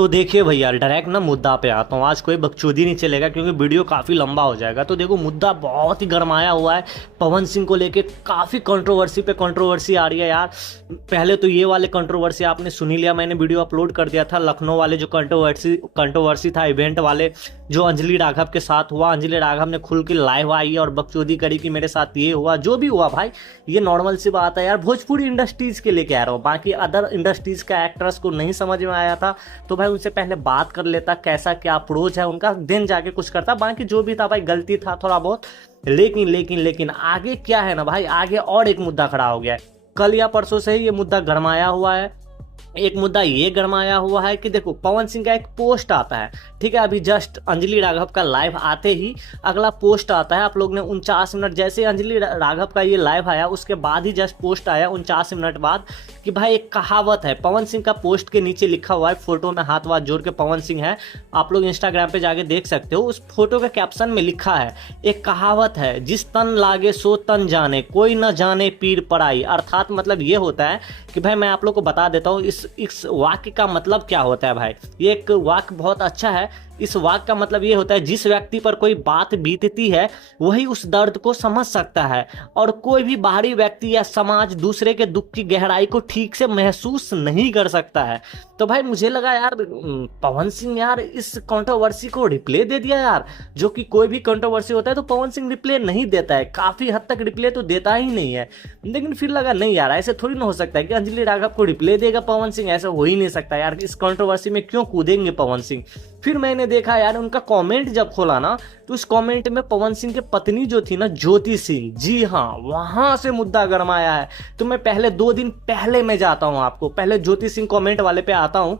तो देखिए भैया डायरेक्ट ना मुद्दा पे आता हूँ। आज कोई बकचोदी नहीं चलेगा क्योंकि वीडियो काफ़ी लंबा हो जाएगा। तो देखो मुद्दा बहुत ही गरमाया हुआ है। पवन सिंह को लेके काफ़ी कंट्रोवर्सी पे कंट्रोवर्सी आ रही है यार। पहले तो ये वाले कंट्रोवर्सी आपने सुन ही लिया, मैंने वीडियो अपलोड कर दिया था। लखनऊ वाले जो कंट्रोवर्सी था इवेंट वाले, जो अंजलि राघव के साथ हुआ। अंजलि राघव ने खुल के लाइव आई और बकचोदी करी कि मेरे साथ ये हुआ। जो भी हुआ भाई ये नॉर्मल सी बात है यार, भोजपुरी इंडस्ट्रीज के लेके आ रहा हूँ। बाकी अदर इंडस्ट्रीज का एक्ट्रेस को नहीं समझ में आया था तो भाई उनसे पहले बात कर लेता, कैसा क्या अप्रोच है उनका, देन जाके कुछ करता। बाकी जो भी था भाई गलती था थोड़ा बहुत। लेकिन आगे क्या है ना भाई, आगे और एक मुद्दा खड़ा हो गया है। कल या परसों से ही ये मुद्दा गरमाया हुआ है। एक मुद्दा ये गरमाया हुआ है कि देखो पवन सिंह का एक पोस्ट आता है, ठीक है। अभी जस्ट अंजलि राघव का लाइव आते ही अगला पोस्ट आता है। आप लोग ने 49 मिनट, जैसे अंजलि राघव का ये लाइव आया उसके बाद ही जस्ट पोस्ट आया 49 मिनट बाद कि भाई एक कहावत है। पवन सिंह का पोस्ट के नीचे लिखा हुआ है, फोटो में हाथ वाथ जोड़ के पवन सिंह है, आप लोग इंस्टाग्राम पे जाके देख सकते हो। उस फोटो के कैप्शन में लिखा है एक कहावत है, जिस तन लागे सो तन जाने, कोई न जाने पीर पराई। अर्थात मतलब ये होता है कि भाई मैं आप लोग को बता देता हूँ इस वाक्य का मतलब क्या होता है भाई। ये एक वाक्य बहुत अच्छा है। इस वाक्य का मतलब ये होता है, जिस व्यक्ति पर कोई बात बीतती है वही उस दर्द को समझ सकता है और कोई भी बाहरी व्यक्ति या समाज दूसरे के दुख की गहराई को ठीक से महसूस नहीं कर सकता है। तो भाई मुझे लगा यार पवन सिंह यार इस कंट्रोवर्सी को रिप्ले दे दिया यार। जो कि कोई भी कंट्रोवर्सी होता है तो पवन सिंह रिप्ले नहीं देता है, काफी हद तक रिप्ले तो देता ही नहीं है। लेकिन फिर लगा नहीं यार ऐसे थोड़ी ना हो सकता है कि अंजलि राघव को रिप्ले देगा पवन सिंह, ऐसा हो ही नहीं सकता यार। इस कंट्रोवर्सी में क्यों कूदेंगे पवन सिंह। फिर मैंने देखा यार उनका कमेंट जब खोला ना तो उस कमेंट में पवन सिंह की पत्नी जो थी ना ज्योति सिंह, जी हाँ वहां से मुद्दा गरमाया है। तो मैं पहले 2 दिन पहले मैं जाता हूं, आपको पहले ज्योति सिंह कमेंट वाले पे आता हूं।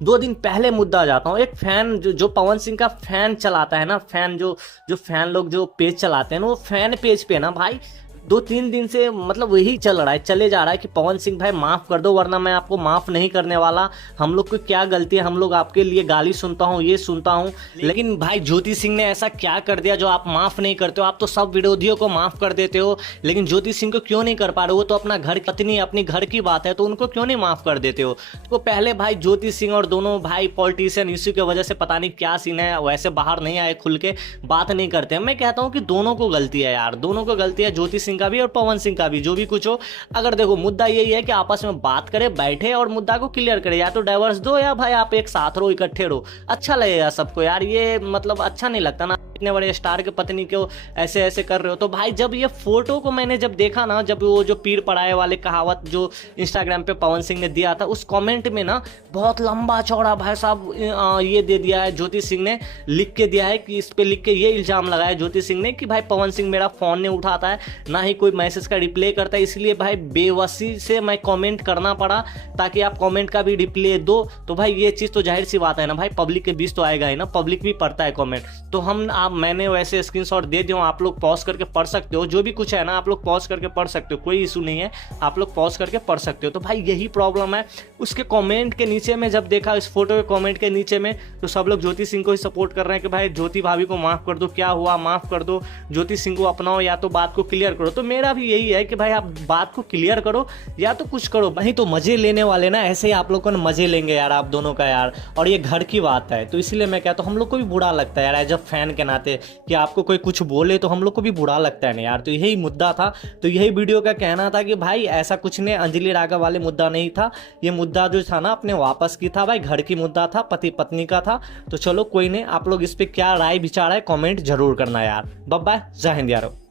2 दिन पहले मुद्दा जाता हूँ। एक फैन जो पवन सिंह का फैन चलाता है ना, फैन जो फैन लोग जो पेज चलाते हैं ना, वो फैन पेज पे ना भाई 2-3 दिन से मतलब वही चल रहा है, चले जा रहा है कि पवन सिंह भाई माफ कर दो वरना मैं आपको माफ नहीं करने वाला। हम लोग को क्या गलती है, हम लोग आपके लिए गाली सुनता हूँ, ये सुनता हूँ। लेकिन भाई ज्योति सिंह ने ऐसा क्या कर दिया जो आप माफ नहीं करते हो। आप तो सब विरोधियों को माफ कर देते हो, लेकिन ज्योति सिंह को क्यों नहीं कर पा रहे हो। वो तो अपना घर पत्नी अपनी घर की बात है तो उनको क्यों नहीं माफ कर देते हो। तो पहले भाई ज्योति सिंह और दोनों भाई पॉलिटिशियन इश्यू की वजह से पता नहीं क्या सीन है, वैसे बाहर नहीं आए, खुल के बात नहीं करते हैं। मैं कहता हूँ कि दोनों को गलती है यार, दोनों को गलती है, ज्योति सिंह का भी और पवन सिंह का भी, जो भी कुछ हो। अगर देखो मुद्दा यही है कि आपस में बात करे, बैठे और मुद्दा को क्लियर करे, या तो डाइवर्स दो या भाई आप एक साथ रहो, इकट्ठे रहो, अच्छा लगेगा सबको यार। ये मतलब अच्छा नहीं लगता ना, इतने बड़े स्टार के पत्नी को ऐसे ऐसे कर रहे हो। तो भाई जब ये फोटो को मैंने जब देखा ना, जब वो जो पीर पड़ाए वाले कहावत जो इंस्टाग्राम पे पवन सिंह ने दिया था, उस कमेंट में ना बहुत लंबा चौड़ा भाई साहब ये दे दिया है, ज्योति सिंह ने लिख के दिया है कि इस पे लिख के ये इल्जाम लगाया ज्योति सिंह ने कि भाई पवन सिंह मेरा फोन नहीं उठाता है, ना ही कोई मैसेज का रिप्लाई करता है, इसलिए भाई बेवसी से मैं कमेंट करना पड़ा ताकि आप कमेंट का भी रिप्लाई दो। तो भाई ये चीज़ तो जाहिर सी बात है ना भाई, पब्लिक के बीच तो आएगा ही ना, पब्लिक भी पढ़ता है कमेंट। तो मैंने वैसे स्क्रीनशॉट दे दिया हूं, आप लोग पॉज करके पढ़ सकते हो, जो भी कुछ है ना आप लोग पॉज करके पढ़ सकते हो, कोई इशू नहीं है, आप लोग पॉज करके पढ़ सकते हो। तो भाई यही प्रॉब्लम है। उसके कमेंट के नीचे में जब देखा इस फोटो के कमेंट के नीचे में, तो सब लोग ज्योति सिंह को ही सपोर्ट कर रहे हैं कि भाई ज्योति भाभी को माफ कर दो, क्या हुआ माफ कर दो, ज्योति सिंह को अपनाओ या तो बात को क्लियर करो। तो मेरा भी यही है कि भाई आप बात को क्लियर करो या तो कुछ करो। भाई तो मजे लेने वाले ना ऐसे ही आप लोग को मजे लेंगे यार, आप दोनों का यार। और ये घर की बात है तो इसलिए मैं कहता हूँ हम लोग को भी बुरा लगता है यार एज अ फैन के नाते, कि आपको कोई कुछ बोले तो हम लोग को भी बुरा लगता है ना यार। तो यही मुद्दा था, तो यही वीडियो का कहना था कि भाई ऐसा कुछ नहीं, अंजलि राघव वाले मुद्दा नहीं था। ये मुद्दा जो था ना अपने वापस की था भाई, घर की मुद्दा था, पति पत्नी का था। तो चलो कोई नहीं, आप लोग इस पे क्या राय विचार है कमेंट जरूर करना यार। बाय बाय, जय हिंद यारो।